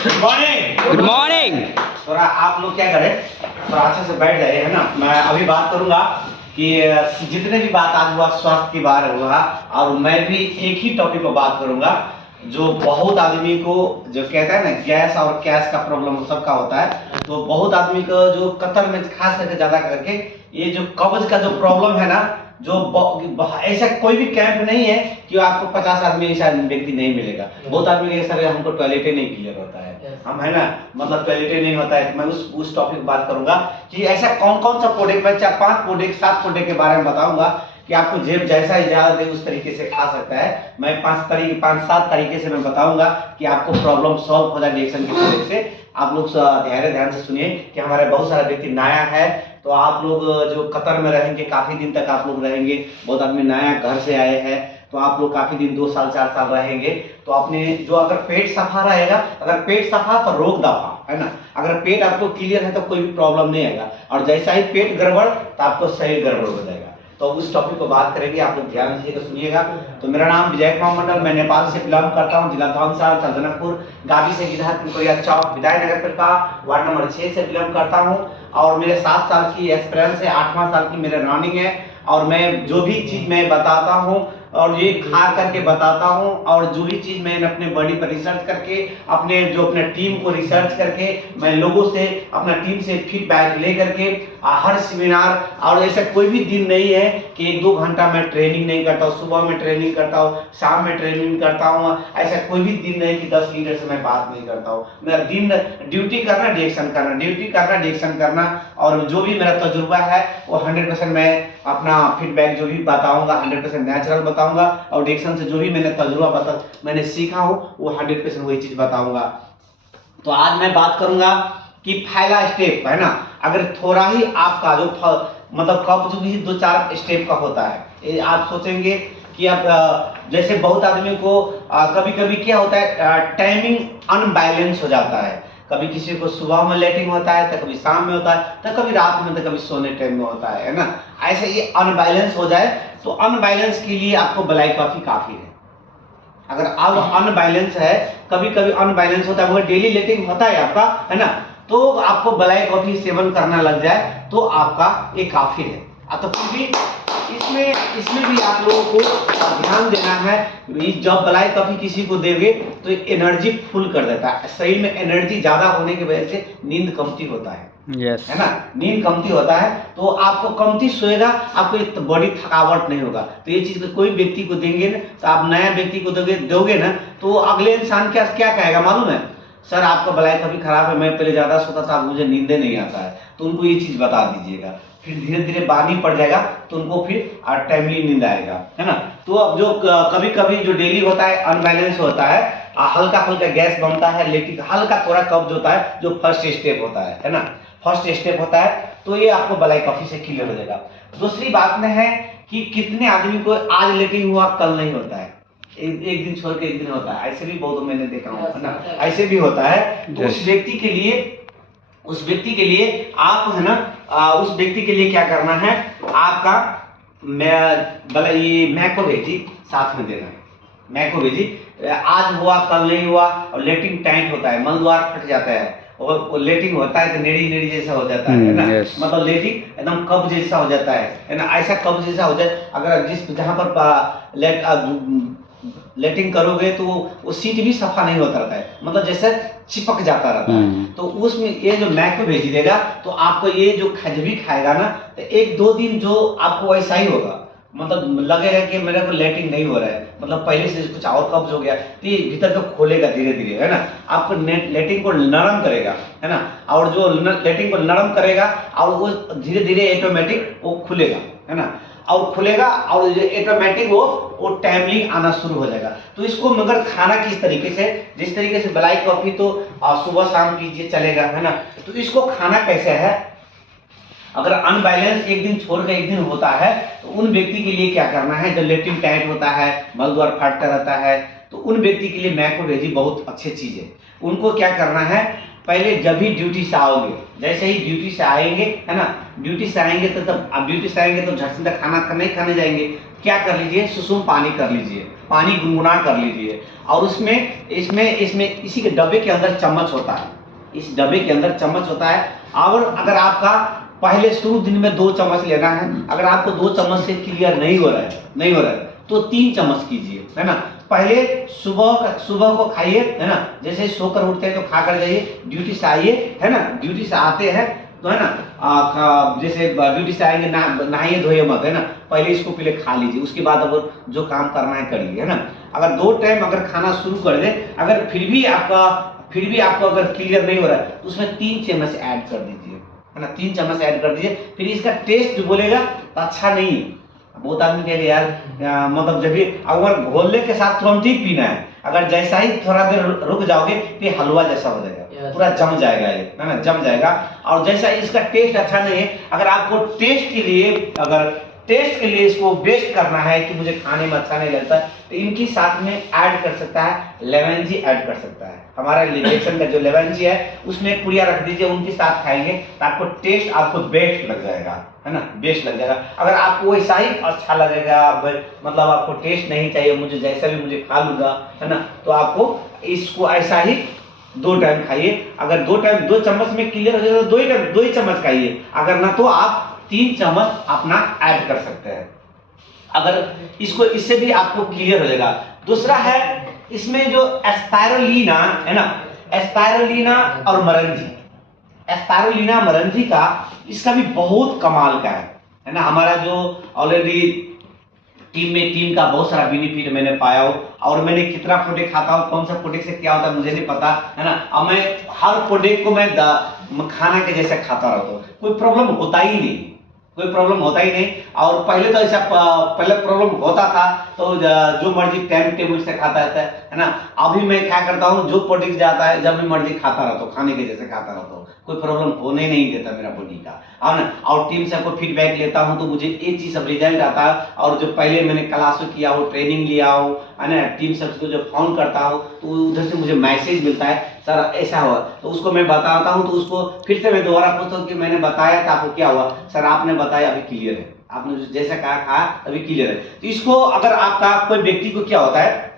Good morning. Good morning. थोड़ा आप लोग क्या करें, थोड़ा अच्छे से बैठ जाइए, है ना। मैं अभी बात करूंगा कि जितने भी बात आज हुआ स्वास्थ्य के बारे में हुआ, और मैं भी एक ही टॉपिक पर बात करूंगा जो बहुत आदमी को, जो कहता है ना गैस और कैस का प्रॉब्लम सबका होता है। तो बहुत आदमी को जो कतर में खास करके ज्यादा करके ये जो कब्ज का जो प्रॉब्लम है ना, जो ऐसा कोई भी कैंप नहीं है कि आपको 50 आदमी ऐसा व्यक्ति नहीं मिलेगा। बहुत आदमी के सर हमको टॉयलेट ही नहीं क्लियर होता है, हम है ना, मतलब टॉयलेट ही नहीं होता है। मैं उस टॉपिक बात करूंगा कि ऐसा कौन कौन सा प्रोडक्ट, मैं 4-5 प्रोडक्ट 7 प्रोडक्ट के बारे में बताऊंगा कि आपको जेब जैसा इजाजत दे उस तरीके से खा सकता है। मैं 5-7 तरीके से मैं बताऊंगा कि आपको प्रॉब्लम सॉल्व हो जाए डाइजेशन की वजह से। आप लोग ध्यान से सुनिए कि हमारे बहुत सारा व्यक्ति नया है, तो आप लोग जो कतर में रहेंगे काफी दिन तक आप लोग रहेंगे, बहुत आदमी नया घर से आए हैं, तो आप लोग काफी दिन 2 साल 4 साल रहेंगे। तो आपने जो अगर पेट सफा रहेगा, अगर पेट सफा तो रोग दफा, है ना। अगर पेट आपको क्लियर है तो कोई भी प्रॉब्लम नहीं आएगा, और जैसा ही पेट गड़बड़ तो आपको शरीर गड़बड़ हो जाएगा। तो उस टॉपिक पर बात करेंगे, आप लोग ध्यान से सुनिएगा। तो मेरा नाम विजय कुमार मंडल, मैं नेपाल से बिलोंग करता हूँ, जिला धौनसा, सल्तनतपुर, गावी से गिरहर, पिंकोरिया चौक, विधायनगर का वार्ड नंबर 6 से बिलोंग करता हूँ। और मेरे 7 साल की एक्सपीरियंस है, 8वां साल की मेरे रनिंग है। और मैं जो भी चीज मैं बताता हूँ और ये खा करके बताता हूँ, और जो भी चीज मैं अपने बॉडी पर रिसर्च करके, अपने टीम को रिसर्च करके, मैं लोगों से, अपना टीम से फीडबैक ले करके हर सेमिनार, और ऐसा कोई भी दिन नहीं है कि 1-2 घंटा मैं ट्रेनिंग नहीं करता हूँ। सुबह में ट्रेनिंग करता हूँ, शाम में ट्रेनिंग करता हूँ। ऐसा कोई भी दिन नहीं कि 10 लीटर से मैं बात नहीं करता हूँ। मेरा दिन ड्यूटी करना, डायरेक्शन करना, ड्यूटी करना, डायरेक्शन करना। और जो भी मेरा तजुर्बा है वो 100% मैं अपना फीडबैक जो भी बताऊंगा 100% नेचुरल बताऊंगा, और डायरेक्शन से जो भी मैंने तजुर्बा मैंने सीखा हो वो 100% वही चीज बताऊंगा। तो आज मैं बात करूंगा कि पहला स्टेप है ना, अगर थोड़ा ही आपका जो मतलब कब्ज भी 2-4 स्टेप का होता है। आप सोचेंगे कि अब जैसे बहुत आदमी को कभी कभी क्या होता है, टाइमिंग अनबैलेंस हो जाता है। कभी किसी को सुबह में लेटिंग होता है, तो कभी शाम में होता है, तो कभी रात में, तो कभी सोने टाइम में होता है ना। ऐसे ये अनबैलेंस हो जाए, तो अनबैलेंस के लिए आपको ब्लैक कॉफी काफी है। अगर आप अनबैलेंस है, कभी कभी अनबैलेंस होता है, मगर डेली लेटिंग होता है आपका, है ना, तो आपको ब्लैक कॉफी सेवन करना लग जाए तो आपका ये काफी है। तो फिर भी इसमें भी आप लोगों को ध्यान देना है। जब ब्लैक कॉफी किसी को देंगे तो एनर्जी फुल कर देता है, शरीर में एनर्जी ज्यादा होने की वजह से नींद कमती होता है। यस है ना, नींद कमती होता है तो आपको कमती सोएगा, आपको बॉडी थकावट नहीं होगा। तो ये चीज कोई व्यक्ति को देंगे ना, तो आप नया व्यक्ति को दोगे ना, तो अगले इंसान क्या कहेगा मालूम है, सर आपका ब्लैक कॉफी खराब है, मैं पहले ज्यादा सोता था, मुझे नींद नहीं आता है। तो उनको ये चीज बता दीजिएगा, फिर धीरे धीरे बानी पड़ जाएगा, तो उनको फिर टाइमली नींद आएगा, है ना। तो अब जो कभी कभी जो डेली होता है अनबैलेंस होता है, हल्का हल्का गैस बनता है, लेकिन हल्का थोड़ा कब्ज होता है, जो फर्स्ट स्टेप होता है ना, फर्स्ट स्टेप होता है, तो ये आपको ब्लैक कॉफी से क्लियर हो जाएगा। दूसरी बात में है कि कितने आदमी को आज लेटिंग हुआ कल नहीं होता है, एक दिन छोड़ के एक दिन होता है, ऐसे भी बहुत मैंने देखा हूँ, है ना, ऐसे भी होता है। तो उस व्यक्ति के लिए आप, है ना, उस व्यक्ति के लिए क्या करना है, आपका ये मैको भेजी साथ में देना है। मैको भेजी आज हुआ कल नहीं हुआ, और लेटिंग टाइट होता है, मल द्वार फट जाता है, और लेटिंग होता है तो नेड़ी जैसा हो जाता है ना, मतलब लेटिंग एकदम कब्ज जैसा हो जाता है ना, ऐसा कब्ज जैसा हो जाए। अगर जहां पर लेटिंग करोगे तो वो सीट भी सफा नहीं होता रहता है, मतलब जैसे चिपक जाता रहता है। तो उसमें ये जो मैको भेज देगा, तो आपको ये जो भी खाएगा ना, तो 1-2 दिन जो आपको ऐसा ही होगा, मतलब लगेगा कि मेरे को लेटिंग नहीं हो रहा है, मतलब पहले से कुछ और कब्ज हो गया, तो ये भीतर को खोलेगा धीरे धीरे, है ना, आपको लेटिंग को नरम करेगा, है ना। और जो लेटिंग को नरम करेगा, और वो धीरे धीरे ऑटोमेटिक वो खुलेगा, है ना, और खुलेगा, और ऑटोमेटिक वो टाइमली आना शुरू हो जाएगा। तो इसको मगर खाना किस तरीके से, जिस तरीके से ब्लैक कॉफी तो सुबह शाम कीजिए चलेगा, है ना, तो इसको खाना कैसे है, अगर अनबैलेंस एक दिन छोड़ कर एक दिन होता है, तो उन व्यक्ति के लिए क्या करना है, जो लेटिंग टाइट होता है, मल द्वार फाटता रहता है, तो उन व्यक्ति के लिए मैको भेजी बहुत अच्छी चीज है। उनको क्या करना है, पहले जब भी ड्यूटी से आओगे, जैसे ही ड्यूटी से आएंगे, है ना, ड्यूटी से आएंगे तो झट से खाना नहीं खाने जाएंगे, क्या कर लीजिए, सुसुम पानी कर लीजिए, पानी गुनगुना कर लीजिए, और उसमें इसमें इसमें इसी के डब्बे के अंदर चम्मच होता है, इस डब्बे के अंदर चम्मच होता है। और अगर आपका पहले शुरू दिन में 2 चम्मच लेना है, अगर आपको 2 चम्मच से क्लियर नहीं हो रहा है तो 3 चम्मच कीजिए, है ना। पहले सुबह को खाइए, है ना, जैसे सोकर उठते हैं तो खा कर जाइए, ड्यूटी से आइए, है ना, ड्यूटी से आते हैं तो है ना, जैसे ड्यूटी से आएंगे नहाइए धोइए मत, है ना, पहले इसको पहले खा लीजिए, उसके बाद अब जो काम करना है करिए, है ना। अगर 2 टाइम अगर खाना शुरू कर दे, अगर फिर भी आपको अगर क्लियर नहीं हो रहा है तो उसमें 3 चम्मच ऐड कर दीजिए, है ना, 3 चम्मच ऐड कर दीजिए। फिर इसका टेस्ट जो बोलेगा तो अच्छा नहीं है। बहुत आदमी कहेंगे यार मतलब जब भी अगर घोलने के साथ तुरंत ही पीना है, अगर जैसा ही थोड़ा देर रुक जाओगे तो ये हलवा जैसा हो जाएगा, पूरा जम जाएगा ये, है ना, जम जाएगा। और जैसा इसका टेस्ट अच्छा नहीं है, अगर आपको टेस्ट के लिए इसको बेस्ट करना है कि मुझे खाने में अच्छा नहीं लगता, तो इनकी साथ में ऐड कर सकता है लेमन जी, ऐड कर सकता है। हमारा रिलेशन का जो लेमन जी है उसमें एक पुड़िया रख दीजिए, उनके साथ खाएंगे तो आपको टेस्ट आपको बेस्ट लग जाएगा, है ना, बेस्ट लग जाएगा। अगर आपको वैसा ही अच्छा लगेगा, मतलब आपको टेस्ट नहीं चाहिए, मुझे जैसा भी मुझे खा लूंगा, है ना, तो आपको इसको ऐसा ही 2 टाइम खाइए। अगर 2 चम्मच में क्लियर हो जाए तो 2 ही चम्मच खाइए, अगर ना तो आप 3 चम्मच अपना ऐड कर सकते हैं, अगर इसको इससे भी आपको क्लियर हो जाएगा। दूसरा है इसमें जो एस्पायरुलिना है ना, एस्पायरुलिना और मरंजी, एस्पायरुलिना मरंजी का इसका भी बहुत कमाल का है ना। हमारा जो ऑलरेडी टीम का बहुत सारा बेनिफिट मैंने पाया हो, और मैंने कितना प्रोडक्ट खाता हूँ, कौन सा प्रोडक्ट से क्या होता है मुझे नहीं पता, है ना। अब मैं हर प्रोडक्ट को मैं खाना के जैसे खाता रहता हूँ, कोई प्रॉब्लम होता ही नहीं, कोई प्रॉब्लम होता ही नहीं। और पहले तो ऐसा पहले प्रॉब्लम होता था तो जो मर्जी टाइम टेबल से खाता रहता है ना। अभी मैं क्या करता हूँ, जो प्रोडक्ट जाता है जब भी मर्जी खाता रहता हूँ, खाने के जैसे खाता रहता हूँ, कोई प्रॉब्लम होने नहीं देता मेरा बॉडी का, है ना। और टीम से आपको फीडबैक लेता हूँ तो मुझे एक चीज सब रिजल्ट आता है, और जो पहले मैंने क्लास किया हो, ट्रेनिंग लिया हो, है ना, टीम सबको जो फोन करता हूँ तो उधर से मुझे मैसेज मिलता है सर ऐसा हुआ, तो उसको मैं बताता हूँ, तो उसको फिर से मैं दोबारा पूछता हूँ कि मैंने बताया था आपको क्या हुआ, सर आपने बताया अभी क्लियर है, आपने जैसा कहा अभी क्लियर है। तो इसको अगर आपका कोई व्यक्ति को क्या होता है,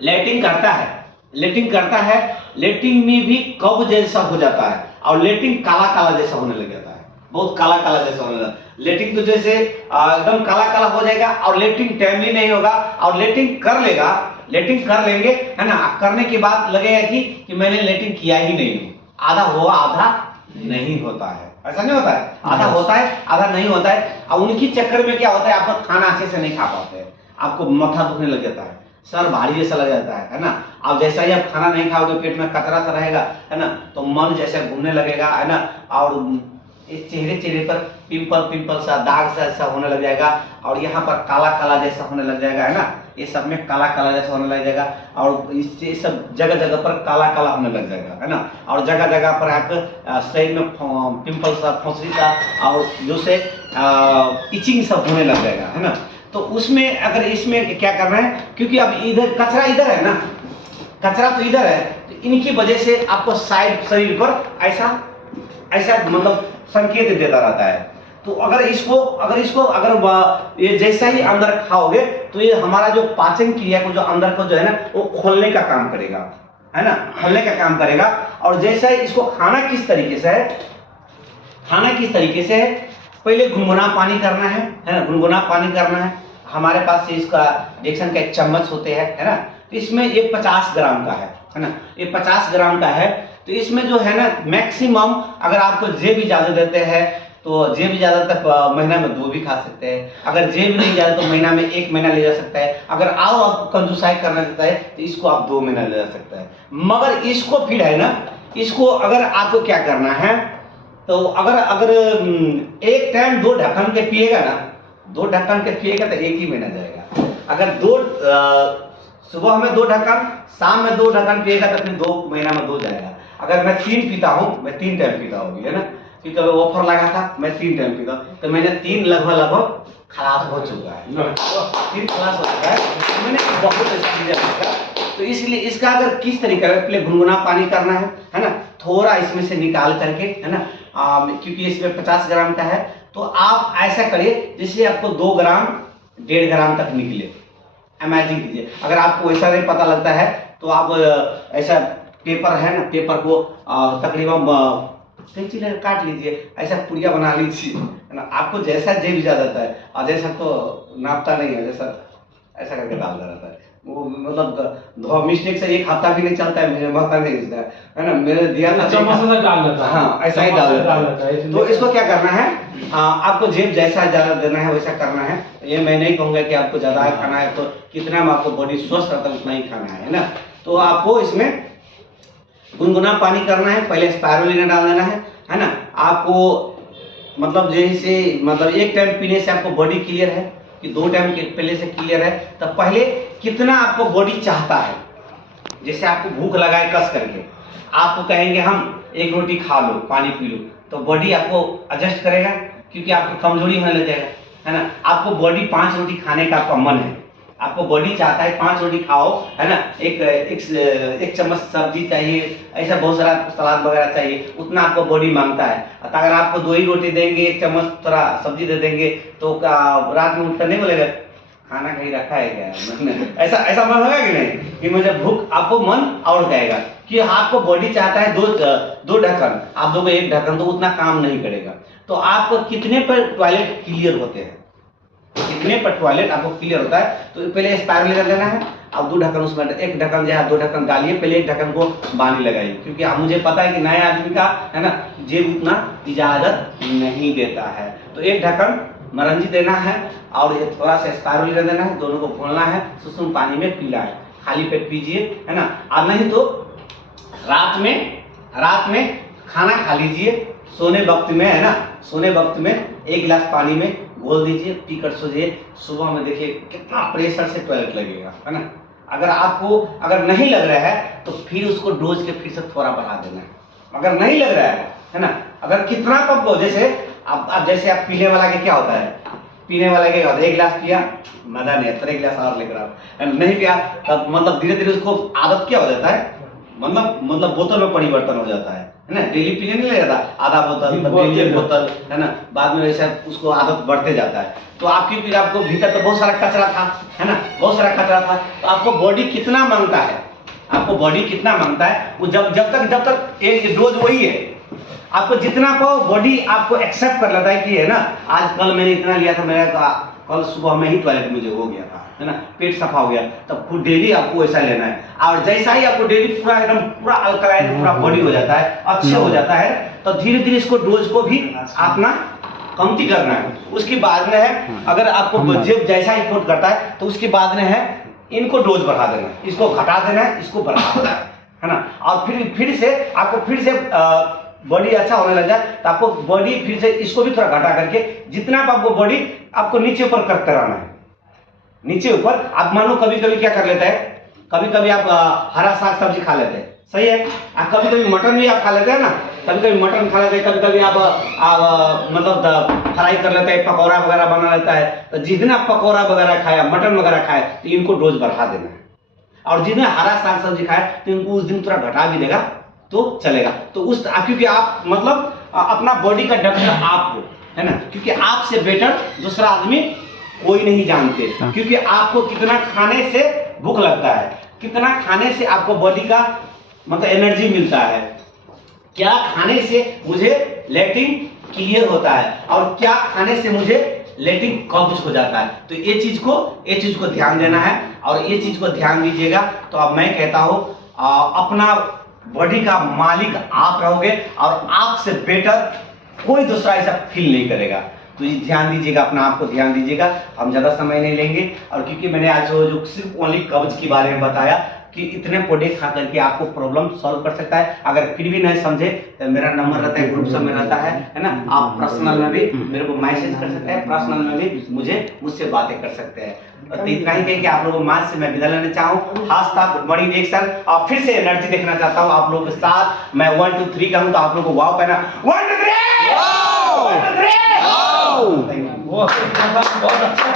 लेटिंग करता है, लेटिंग में भी कब जैसा हो जाता है, और लेटिंग काला काला जैसा होने लग जाता है, बहुत काला काला जैसा होने लगता है। लेटिंग तो जैसे एकदम काला काला हो जाएगा, और लेटिंग टाइमली नहीं होगा, और लेटिंग कर लेंगे, है ना, करने के बाद लगेगा कि मैंने लेटिंग किया ही नहीं, आधा हुआ आधा नहीं होता है, ऐसा नहीं होता है, आधा होता है आधा नहीं होता है। और उनकी चक्कर में क्या होता है, आपका खाना अच्छे से नहीं खा पाते हैं, आपको माथा दुखने लग जाता है, सर भारी जैसा लग जाता है ना। अब जैसा ही आप खाना नहीं खाओगे, पेट में कचरा सा रहेगा, है ना, तो मन जैसे घूमने लगेगा, है ना, और इस चेहरे पर पिंपल सा दाग सा ऐसा होने लग जाएगा, और यहाँ पर काला काला जैसा होने लग जाएगा, है ना, ये सब में काला काला जैसा होने लग जाएगा, और इससे सब जगह पर काला काला होने लग जाएगा, है ना। और जगह पर आपके शरीर में पिंपल सा, फुंसी सा, और जो से इचिंग सब होने लग जाएगा, है ना। तो उसमें अगर इसमें क्या करना है, क्योंकि अब इधर कचरा इधर है ना, कचरा तो इधर है, तो इनकी वजह से आपको साइड शरीर पर ऐसा मतलब संकेत देता रहता है। तो अगर ये जैसा ही अंदर खाओगे तो ये हमारा जो पाचन क्रिया को जो अंदर को जो है ना वो खोलने का काम करेगा, है ना, खोलने का काम करेगा। और जैसा ही इसको खाना किस तरीके से है, पहले गुनगुना पानी करना है ना, गुनगुना पानी करना है। हमारे पास इसका डिक्शन का एक चम्मच होते हैं, है ना, तो इसमें ये 50 ग्राम का है ना, ये 50 ग्राम का है। तो इसमें जो है ना मैक्सिमम अगर आपको जेब भी ज्यादा देते हैं तो जेब भी ज्यादा तक महीना में 2 भी खा सकते हैं, अगर जेब नहीं ज्यादा तो महीना में 1 महीना ले जा सकता है। अगर आपको कंजूसाई करना देता है तो इसको आप 2 महीना ले जा सकता है। मगर इसको फिर है ना, इसको अगर आपको क्या करना है, तो अगर एक टाइम 2 ढक्कन के पिएगा ना, 2 ढक्कन के पिएगा तो 1 ही महीना जाएगा। अगर सुबह में 2 ढक्कन, शाम में 2 ढक्कन पिएगा तो फिर 2 महीना में 2 जाएगा। अगर मैं 3 पीता हूँ, मैं 3 टाइम पीता हूँ, है ना, क्योंकि अगर ऑफर लगा था मैं 3 टाइम पीता हूँ, तो मैंने 3 लगभग खलास हो चुका है, 3 खलास हो चुका है, मैंने बहुत अच्छा। तो इसलिए इसका अगर किस तरीके से पहले गुनगुना पानी करना है ना, थोड़ा इसमें से निकाल करके, है ना, क्योंकि इसमें 50 ग्राम का है, तो आप ऐसा करिए जैसे आपको 2 ग्राम 1.5 ग्राम तक निकले। इमेजिन कीजिए, अगर आपको ऐसा नहीं पता लगता है तो आप ऐसा पेपर है ना, पेपर को तकरीबन कैंची लेकर काट लीजिए, ऐसा पुड़िया बना लीजिए, है ना। आपको जैसा जेब इजाजत आता है, और जैसा तो नापता नहीं है, जैसा ऐसा करके डालता रहता है वो, मतलब मिस्टेक से 1 हफ्ता भी नहीं चलता है, मुझे पता नहीं इसका, है ना। मैंने दिया था चम्मच से डाल लेता है। हाँ, ऐसा ही डाल लेता है। तो इसको क्या करना है, आपको जेब जैसा ज्यादा देना है वैसा करना है। ये मैं नहीं कहूंगा कि आपको ज्यादा खाना है तो कितना में आपको बॉडी स्वस्थ रहता है उतना ही खाना है ना। तो आपको इसमें गुनगुना पानी करना है, पहले स्पायरुलिना डाल देना है ना। आपको मतलब जैसे मतलब 1 टाइम पीने से आपको बॉडी क्लियर है कि 2 टाइम के पहले से क्लियर है, तो पहले कितना आपको बॉडी चाहता है। जैसे आपको भूख लगाए कस करके, आपको कहेंगे हम 1 रोटी खा लो, पानी पी लो, तो बॉडी आपको एडजस्ट करेगा, क्योंकि आपको कमजोरी होने लग जाएगा, है ना। आपको बॉडी 5 रोटी खाने का आपका मन है, आपको बॉडी चाहता है 5 रोटी खाओ, है ना। एक चम्मच सब्जी चाहिए, ऐसा बहुत सारा सलाद वगैरह चाहिए, उतना आपको बॉडी मांगता है। अगर आपको 2 ही रोटी देंगे, 1 चम्मच थोड़ा सब्जी दे देंगे, तो रात में उठकर नहीं बोलेगा खाना कहीं रखा है क्या ऐसा ऐसा मन होगा कि नहीं, कि मुझे भूख, आपको मन और कहेगा कि आपको बॉडी चाहता है 2 ढक्कन, आप दोगे 1 ढक्कन, तो उतना काम नहीं करेगा। तो आपको कितने पर टॉयलेट क्लियर होते हैं, कितने पर टॉयलेट आपको क्लियर होता है, तो पहले स्पायरुलिना लेना है। अब 2 ढक्कन उसमें 1 ढक्कन या 2 ढक्कन डालिए, पहले 1 ढक्कन को बानी लगाइए, क्योंकि अब मुझे पता है कि नए आदमी का, है ना, जेब उतना इजाजत नहीं देता है। तो 1 ढक्कन मरंजी देना है और ये थोड़ा सा स्पायरुलिना देना है, दोनों को घोलना है, सुसुम पानी में पीना है, खाली पेट पीजिए, है ना। और नहीं तो रात में खाना खा लीजिए, सोने वक्त में, है ना, सोने वक्त में 1 गिलास पानी में घोल दीजिए, पीकर सो जाइए। सुबह में देखिए कितना प्रेशर से टॉयलेट लगेगा, है ना। अगर नहीं लग रहा है तो फिर उसको डोज के फिर से थोड़ा बढ़ा देना है। अगर नहीं लग रहा है ना, अगर कितना कप हो, जैसे जैसे आप पीने वाला के क्या होता है, पीने वाला क्या होता है, 1 गिलास पिया, मजा नहीं आता, 1 गिलास और लेकर आप नहीं पिया, तब मतलब धीरे धीरे उसको आदत क्या हो जाता है, मतलब बोतल में परिवर्तन हो जाता है ना। डेली पीने नहीं लगता, आधा बोतल, डेली 1 बोतल, है ना। बाद में वैसे उसको आदत बढ़ते जाता है। तो आपको भीतर तो बहुत सारा कचरा था, है ना, बहुत सारा कचरा था। तो आपको बॉडी कितना मांगता है, आपको बॉडी कितना मांगता है, वो जब तक एक डोज वही है, आपको जितना को बॉडी आपको एक्सेप्ट कर लेता है कि, है ना, आज कल मैंने इतना लिया था, मेरा कल सुबह में ही टॉयलेट मुझे हो गया था, है ना, पेट सफा हो गया, तब खुद डेली आपको ऐसा लेना है। और जैसा ही आपको डेली पूरा एकदम पूरा अल्कलाइन पूरा बॉडी हो जाता है, अच्छे हो जाता है, तो धीरे धीरे इसको डोज को भी अपना कमती करना है। उसके बाद में है, अगर आपको जेब जैसा ही रिपोर्ट करता है तो उसके बाद में है इनको डोज बढ़ा देना, इसको घटा देना है, इसको बढ़ा देना है ना। और फिर से आपको फिर से बॉडी अच्छा होने लग जाए, तो आपको बॉडी फिर से इसको भी थोड़ा घटा करके, जितना आपको बॉडी आपको नीचे ऊपर करते रहना है, नीचे ऊपर। आप मानो कभी कभी क्या कर लेते हैं, कभी कभी आप हरा साग सब्जी खा लेते हैं, सही है, कभी कभी मटन भी आप खा लेते हैं ना, कभी कभी मटन खा लेते हैं, कभी कभी आप मतलब फ्राई कर लेते हैं, पकौड़ा वगैरह बना लेता है। तो जितना पकौड़ा वगैरह खाया, मटन वगैरह खाया, तो इनको डोज बढ़ा देना है। और जिन्हें हरा साग सब्जी खाया तो इनको उस दिन थोड़ा घटा भी देगा तो चलेगा। तो क्योंकि आप मतलब अपना बॉडी का डॉक्टर आप हो, है ना, क्योंकि आपसे बेटर दूसरा आदमी कोई नहीं जानते, क्योंकि आपको कितना खाने से भूख लगता है, कितना खाने से आपको बॉडी का मतलब एनर्जी मिलता है, क्या खाने से मुझे लैट्रिन क्लियर होता है, और क्या खाने से मुझे लैट्रिन कब्ज हो जाता है। तो ये चीज को ध्यान देना है, और ये चीज को ध्यान दीजिएगा। तो अब मैं कहता हूं अपना बॉडी का मालिक आप रहोगे, और आपसे बेटर कोई दूसरा ऐसा फील नहीं करेगा। तो ये ध्यान दीजिएगा, अपना आप को ध्यान दीजिएगा। हम ज़्यादा समय नहीं लेंगे, और क्योंकि मैंने आज जो सिर्फ ओनली कब्ज के बारे में बताया कि इतने प्रोडक्ट खा करके आपको प्रॉब्लम सॉल्व कर सकता है। अगर फिर भी नहीं समझे तो मेरा नंबर रहता है, ग्रुप सब में रहता है ना, आप पर्सनल में भी मेरे को मैसेज कर सकते हैं, पर्सनल में भी मुझसे बातें कर सकते हैं। तो इतना ही कहीं कि आप लोगों को मार्च से मैं विदा लेना चाहूँ। खास था गुड मॉर्निंग रिएक्शन, और फिर से एनर्जी देखना चाहता हूँ आप लोगों के साथ। मैं 1 2 3 कहूँ तो आप लोगों को वाव कहना, 1 2 3 वाव, 1 2 3 वाव। Thank you. बहुत अच्छा।